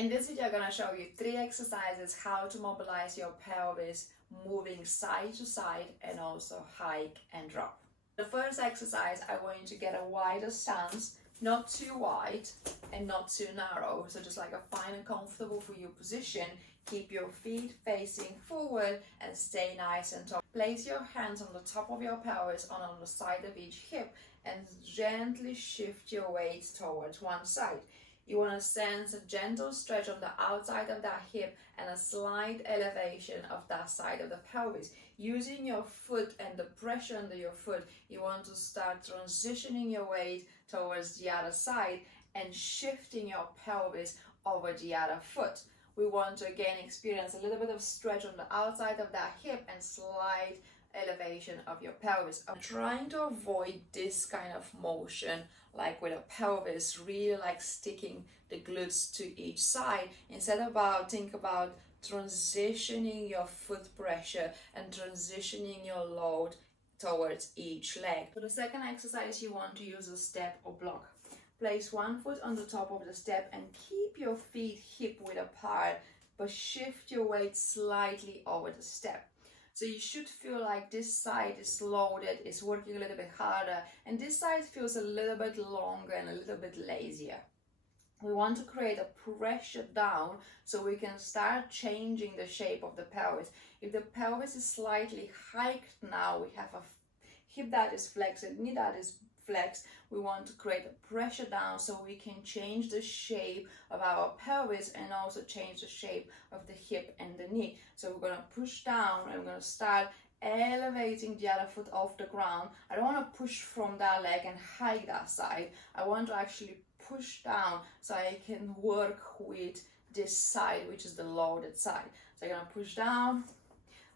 In this video, I'm going to show you 3 exercises how to mobilize your pelvis, moving side to side and also hike and drop. The first exercise, I want you to get a wider stance, not too wide and not too narrow. So just like a fine and comfortable for you position. Keep your feet facing forward and stay nice and tall. Place your hands on the top of your pelvis on the side of each hip and gently shift your weight towards one side. You want to sense a gentle stretch on the outside of that hip and a slight elevation of that side of the pelvis. Using your foot and the pressure under your foot, you want to start transitioning your weight towards the other side and shifting your pelvis over the other foot. We want to again experience a little bit of stretch on the outside of that hip and slight elevation of your pelvis. I'm trying to avoid this kind of motion, like with a pelvis really like sticking the glutes to each side. Instead think about transitioning your foot pressure and transitioning your load towards each leg. For the second exercise, you want to use a step or block. Place one foot on the top of the step and keep your feet hip width apart, but shift your weight slightly over the step. So you should feel like this side is loaded, is working a little bit harder, and this side feels a little bit longer and a little bit lazier. We want to create a pressure down so we can start changing the shape of the pelvis. If the pelvis is slightly hiked now, we have a hip that is flexed and knee that is flexed. We want to create a pressure down so we can change the shape of our pelvis and also change the shape of the hip and the knee. So we're going to push down and we're going to start elevating the other foot off the ground. I don't want to push from that leg and hike that side. I want to actually push down so I can work with this side, which is the loaded side. So I'm going to push down.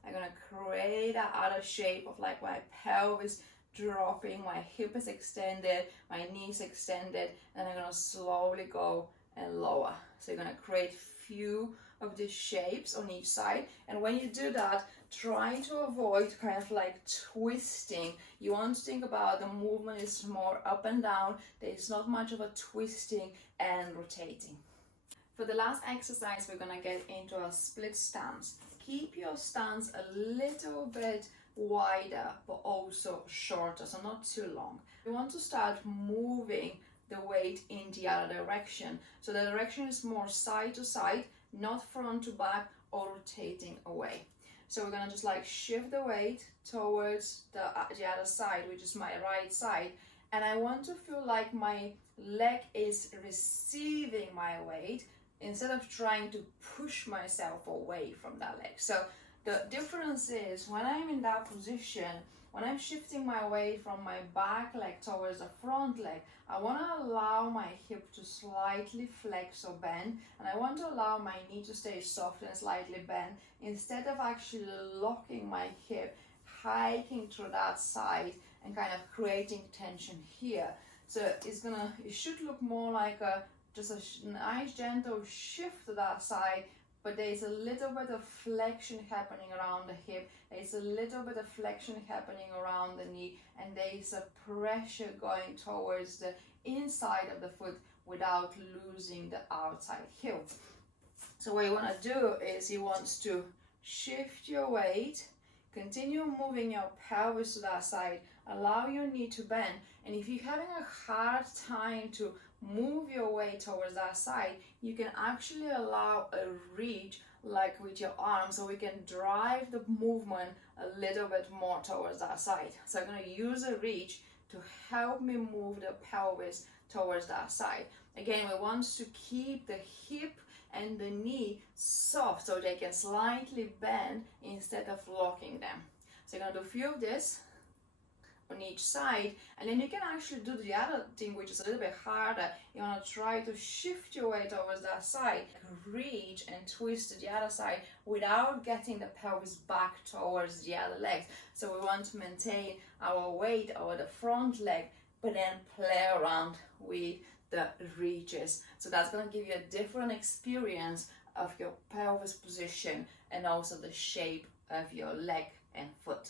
I'm going to create that other shape of like my pelvis dropping, my hip is extended, my knees extended, and I'm going to slowly go and lower. So you're going to create few of these shapes on each side, and when you do that, try to avoid kind of like twisting. You want to think about the movement is more up and down. There's not much of a twisting and rotating. For the last exercise, we're going to get into a split stance. Keep your stance a little bit wider but also shorter, so not too long. You want to start moving the weight in the other direction, so the direction is more side to side, not front to back or rotating away. So we're gonna just like shift the weight towards the other side, which is my right side, and I want to feel like my leg is receiving my weight instead of trying to push myself away from that leg. So the difference is when I'm in that position, when I'm shifting my weight from my back leg towards the front leg, I want to allow my hip to slightly flex or bend, and I want to allow my knee to stay soft and slightly bent instead of actually locking my hip, hiking through that side and kind of creating tension here. So it should look more like just a nice gentle shift to that side, but there's a little bit of flexion happening around the hip, there's a little bit of flexion happening around the knee, and there's a pressure going towards the inside of the foot without losing the outside heel. So what you want to do is you want to shift your weight, continue moving your pelvis to that side, allow your knee to bend, and if you're having a hard time to move your weight towards that side, you can actually allow a reach like with your arms, so we can drive the movement a little bit more towards that side. So I'm going to use a reach to help me move the pelvis towards that side. Again, we want to keep the hip and the knee soft so they can slightly bend instead of locking them. So you're going to do a few of this on each side, and then you can actually do the other thing, which is a little bit harder. You want to try to shift your weight towards that side, reach and twist to the other side without getting the pelvis back towards the other legs. So we want to maintain our weight over the front leg, but then play around with the reaches. So that's going to give you a different experience of your pelvis position and also the shape of your leg and foot.